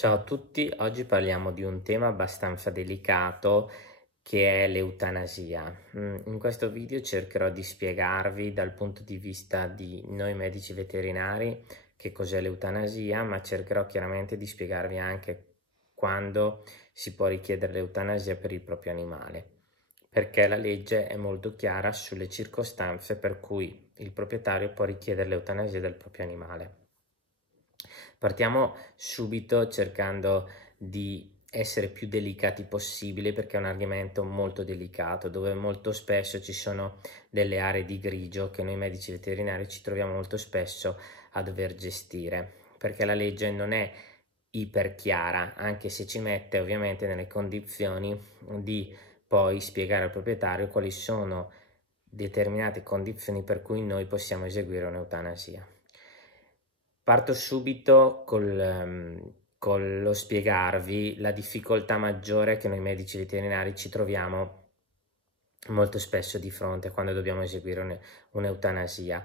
Ciao a tutti, oggi parliamo di un tema abbastanza delicato che è l'eutanasia. In questo video cercherò di spiegarvi dal punto di vista di noi medici veterinari che cos'è l'eutanasia, ma cercherò chiaramente di spiegarvi anche quando si può richiedere l'eutanasia per il proprio animale, perché la legge è molto chiara sulle circostanze per cui il proprietario può richiedere l'eutanasia del proprio animale. Partiamo subito cercando di essere più delicati possibile perché è un argomento molto delicato dove molto spesso ci sono delle aree di grigio che noi medici veterinari ci troviamo molto spesso a dover gestire, perché la legge non è iper chiara, anche se ci mette ovviamente nelle condizioni di poi spiegare al proprietario quali sono determinate condizioni per cui noi possiamo eseguire un'eutanasia. Parto subito con lo spiegarvi la difficoltà maggiore che noi medici veterinari ci troviamo molto spesso di fronte quando dobbiamo eseguire un'eutanasia.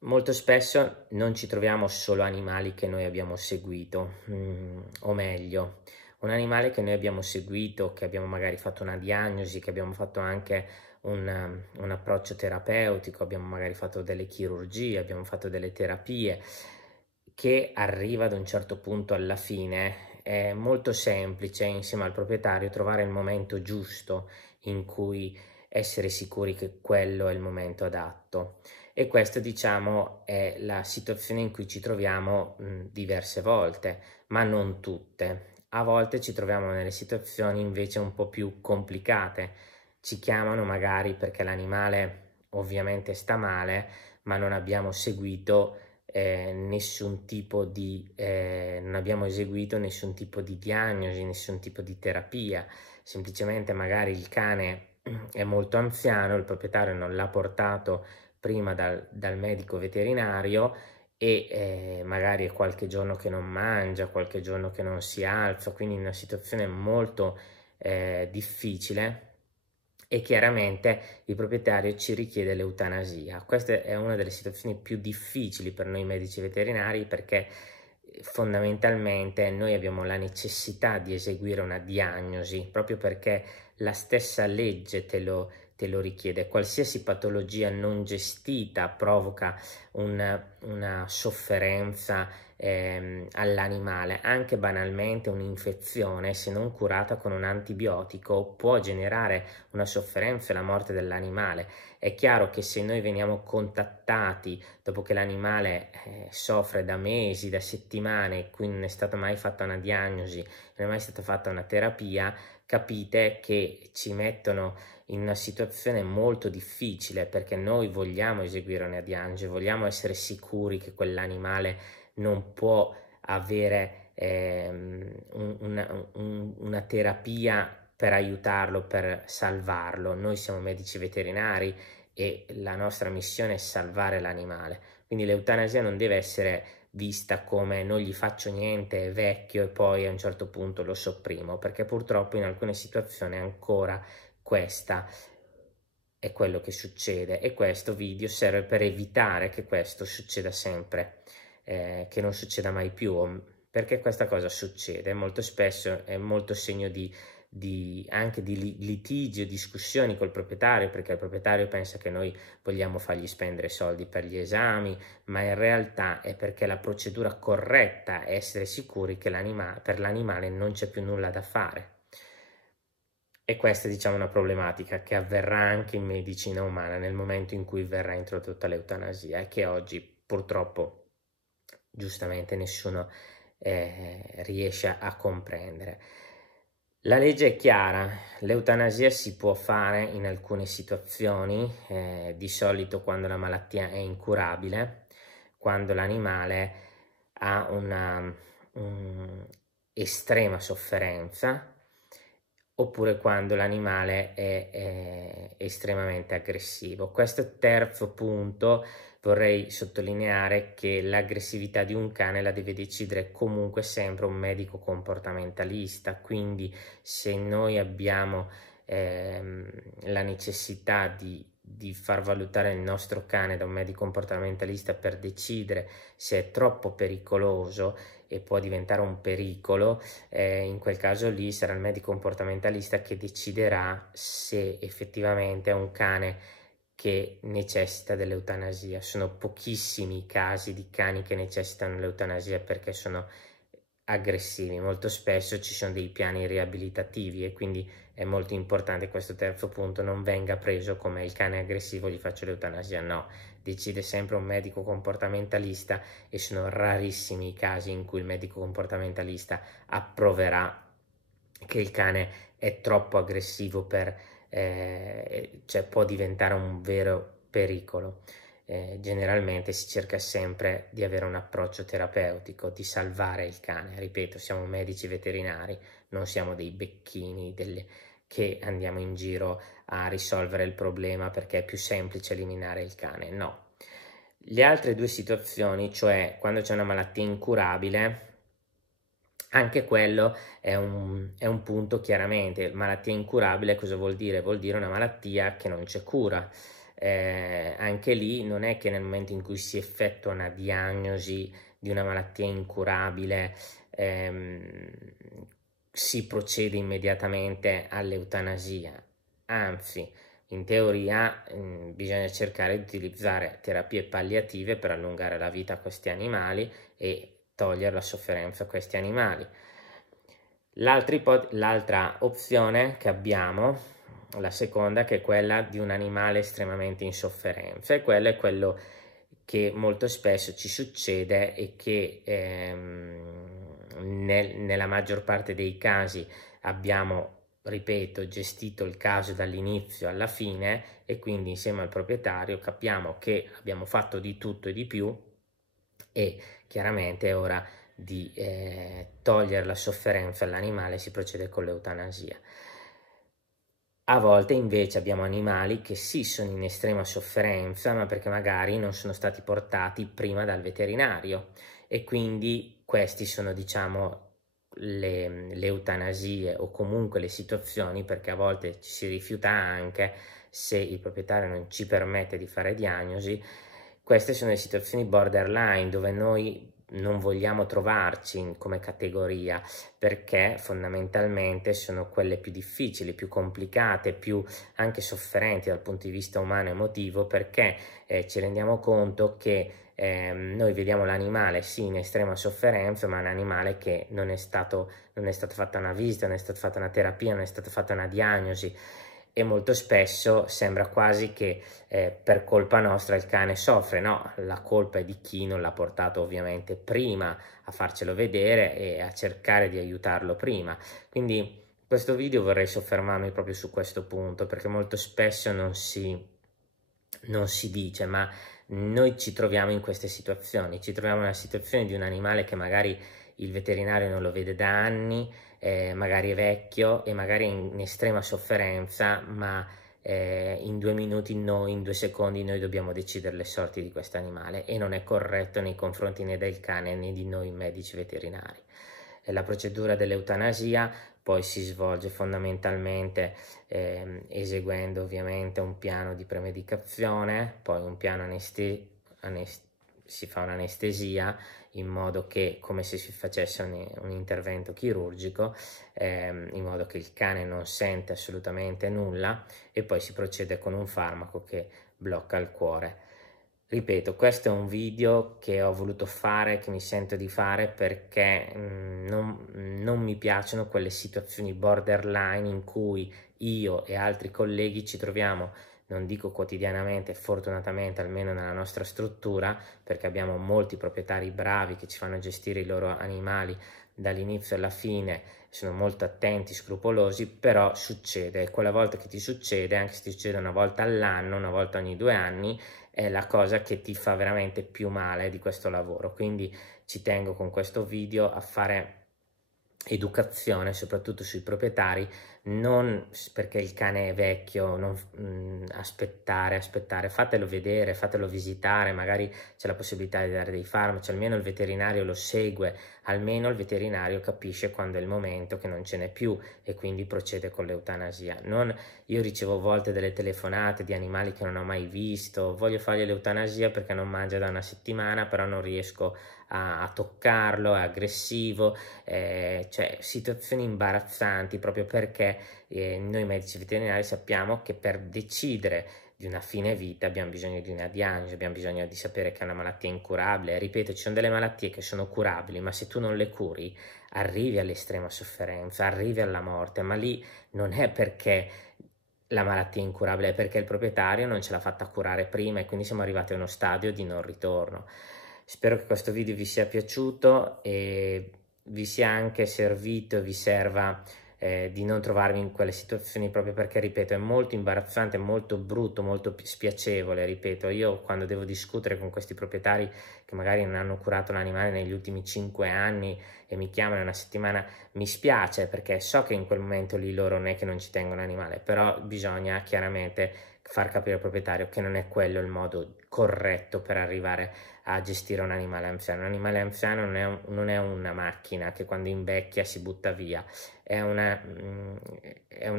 Molto spesso non ci troviamo solo animali che noi abbiamo seguito, o meglio, un animale che noi abbiamo seguito, che abbiamo magari fatto una diagnosi, che abbiamo fatto anche un approccio terapeutico, abbiamo magari fatto delle chirurgie, abbiamo fatto delle terapie, che arriva ad un certo punto alla fine. È molto semplice insieme al proprietario trovare il momento giusto in cui essere sicuri che quello è il momento adatto. E questa, diciamo, è la situazione in cui ci troviamo diverse volte, ma non tutte. A volte ci troviamo nelle situazioni invece un po' più complicate. Ci chiamano magari perché l'animale ovviamente sta male, ma non abbiamo seguito non abbiamo eseguito nessun tipo di diagnosi, nessun tipo di terapia. Semplicemente magari il cane è molto anziano, il proprietario non l'ha portato prima dal medico veterinario e magari è qualche giorno che non mangia, qualche giorno che non si alza, quindi in una situazione molto difficile, e chiaramente il proprietario ci richiede l'eutanasia. Questa è una delle situazioni più difficili per noi medici veterinari perché fondamentalmente noi abbiamo la necessità di eseguire una diagnosi proprio perché la stessa legge te lo richiede. Qualsiasi patologia non gestita provoca una sofferenza all'animale. Anche banalmente un'infezione, se non curata con un antibiotico, può generare una sofferenza e la morte dell'animale. È chiaro che se noi veniamo contattati dopo che l'animale soffre da mesi, da settimane, quindi non è stata mai fatta una diagnosi, non è mai stata fatta una terapia, capite che ci mettono in una situazione molto difficile perché noi vogliamo eseguire una diagnosi, vogliamo essere sicuri che quell'animale non può avere una terapia per aiutarlo, per salvarlo. Noi siamo medici veterinari e la nostra missione è salvare l'animale. Quindi l'eutanasia non deve essere vista come non gli faccio niente, è vecchio e poi a un certo punto lo sopprimo, perché purtroppo in alcune situazioni ancora questa è quello che succede e questo video serve per evitare che questo succeda sempre, che non succeda mai più, perché questa cosa succede molto spesso, è molto segno anche di litigio, discussioni col proprietario, perché il proprietario pensa che noi vogliamo fargli spendere soldi per gli esami, ma in realtà è perché la procedura corretta è essere sicuri che per l'animale non c'è più nulla da fare. E questa è, diciamo, una problematica che avverrà anche in medicina umana nel momento in cui verrà introdotta l'eutanasia e che oggi purtroppo giustamente nessuno riesce a comprendere. La legge è chiara, l'eutanasia si può fare in alcune situazioni, di solito quando la malattia è incurabile, quando l'animale ha una estrema sofferenza, oppure quando l'animale è estremamente aggressivo. Questo terzo punto vorrei sottolineare che l'aggressività di un cane la deve decidere comunque sempre un medico comportamentalista, quindi se noi abbiamo la necessità di di far valutare il nostro cane da un medico comportamentalista per decidere se è troppo pericoloso e può diventare un pericolo, in quel caso lì sarà il medico comportamentalista che deciderà se effettivamente è un cane che necessita dell'eutanasia. Sono pochissimi i casi di cani che necessitano l'eutanasia perché sono aggressivi, molto spesso ci sono dei piani riabilitativi e quindi è molto importante questo terzo punto non venga preso come il cane aggressivo gli faccio l'eutanasia, no, decide sempre un medico comportamentalista e sono rarissimi i casi in cui il medico comportamentalista approverà che il cane è troppo aggressivo cioè può diventare un vero pericolo. Generalmente si cerca sempre di avere un approccio terapeutico, di salvare il cane. Ripeto, siamo medici veterinari, non siamo dei becchini che andiamo in giro a risolvere il problema perché è più semplice eliminare il cane, no. Le altre due situazioni, cioè quando c'è una malattia incurabile, anche quello è un punto chiaramente. Malattia incurabile cosa vuol dire? Vuol dire una malattia che non c'è cura. Anche lì non è che nel momento in cui si effettua una diagnosi di una malattia incurabile si procede immediatamente all'eutanasia, anzi in teoria bisogna cercare di utilizzare terapie palliative per allungare la vita a questi animali e togliere la sofferenza a questi animali. L'altra opzione che abbiamo, la seconda, che è quella di un animale estremamente in sofferenza, e quello è quello che molto spesso ci succede e che nella maggior parte dei casi abbiamo, ripeto, gestito il caso dall'inizio alla fine e quindi insieme al proprietario capiamo che abbiamo fatto di tutto e di più e chiaramente è ora di togliere la sofferenza all'animale, si procede con l'eutanasia. A volte invece abbiamo animali che sì sono in estrema sofferenza, ma perché magari non sono stati portati prima dal veterinario e quindi questi sono, diciamo, le eutanasie o comunque le situazioni, perché a volte ci si rifiuta anche se il proprietario non ci permette di fare diagnosi. Queste sono le situazioni borderline dove noi non vogliamo trovarci come categoria perché fondamentalmente sono quelle più difficili, più complicate, più anche sofferenti dal punto di vista umano e emotivo, perché ci rendiamo conto che noi vediamo l'animale sì in estrema sofferenza, ma è un animale che non è stata fatta una visita, non è stata fatta una terapia, non è stata fatta una diagnosi e molto spesso sembra quasi che per colpa nostra il cane soffre, no, la colpa è di chi non l'ha portato ovviamente prima a farcelo vedere e a cercare di aiutarlo prima. Quindi in questo video vorrei soffermarmi proprio su questo punto perché molto spesso non si dice, ma noi ci troviamo in queste situazioni, ci troviamo nella situazione di un animale che magari il veterinario non lo vede da anni, magari è vecchio e magari è in estrema sofferenza, ma in 2 minuti noi, in 2 secondi noi dobbiamo decidere le sorti di questo animale e non è corretto nei confronti né del cane né di noi medici veterinari. La procedura dell'eutanasia poi si svolge fondamentalmente eseguendo ovviamente un piano di premedicazione, poi un piano si fa un'anestesia in modo che, come se si facesse un intervento chirurgico, in modo che il cane non sente assolutamente nulla e poi si procede con un farmaco che blocca il cuore. Ripeto, questo è un video che ho voluto fare, che mi sento di fare perché non mi piacciono quelle situazioni borderline in cui io e altri colleghi ci troviamo, non dico quotidianamente, fortunatamente almeno nella nostra struttura, perché abbiamo molti proprietari bravi che ci fanno gestire i loro animali dall'inizio alla fine, sono molto attenti, scrupolosi, però succede, quella volta che ti succede, anche se ti succede una volta all'anno, una volta ogni 2 anni, è la cosa che ti fa veramente più male di questo lavoro. Quindi ci tengo con questo video a fare educazione soprattutto sui proprietari, non perché il cane è vecchio, aspettare, fatelo vedere, fatelo visitare, magari c'è la possibilità di dare dei farmaci, almeno il veterinario lo segue, almeno il veterinario capisce quando è il momento che non ce n'è più e quindi procede con l'eutanasia. Io ricevo a volte delle telefonate di animali che non ho mai visto, voglio fargli l'eutanasia perché non mangia da una settimana, però non riesco a toccarlo, è aggressivo, cioè situazioni imbarazzanti proprio perché noi medici veterinari sappiamo che per decidere di una fine vita abbiamo bisogno di una diagnosi, abbiamo bisogno di sapere che è una malattia incurabile. Ripeto, ci sono delle malattie che sono curabili, ma se tu non le curi arrivi all'estrema sofferenza, arrivi alla morte, ma lì non è perché la malattia è incurabile, è perché il proprietario non ce l'ha fatta curare prima e quindi siamo arrivati a uno stadio di non ritorno. Spero che questo video vi sia piaciuto e vi sia anche servito e vi serva di non trovarvi in quelle situazioni, proprio perché, ripeto, è molto imbarazzante, molto brutto, molto spiacevole. Ripeto, io quando devo discutere con questi proprietari che magari non hanno curato l'animale negli ultimi 5 anni e mi chiamano in una settimana, mi spiace perché so che in quel momento lì loro non è che non ci tengono l'animale, però bisogna chiaramente far capire al proprietario che non è quello il modo corretto per arrivare a gestire un animale anziano. Un animale anziano non è una macchina che quando invecchia si butta via, è un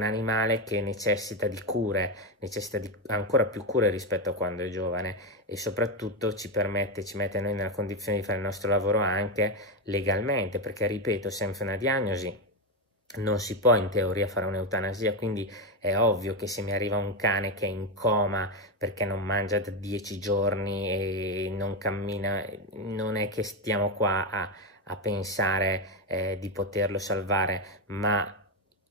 animale che necessita di cure, necessita di ancora più cure rispetto a quando è giovane e soprattutto ci mette noi nella condizione di fare il nostro lavoro anche legalmente, perché ripeto, senza una diagnosi non si può in teoria fare un'eutanasia, quindi è ovvio che se mi arriva un cane che è in coma perché non mangia da 10 giorni e non cammina, non è che stiamo qua a pensare di poterlo salvare, ma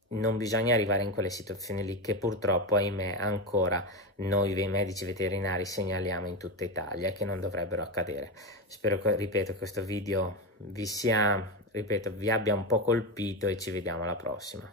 non bisogna arrivare in quelle situazioni lì che purtroppo, ahimè, ancora noi medici veterinari segnaliamo in tutta Italia che non dovrebbero accadere. Spero, ripeto, che questo video vi abbia un po' colpito e ci vediamo alla prossima.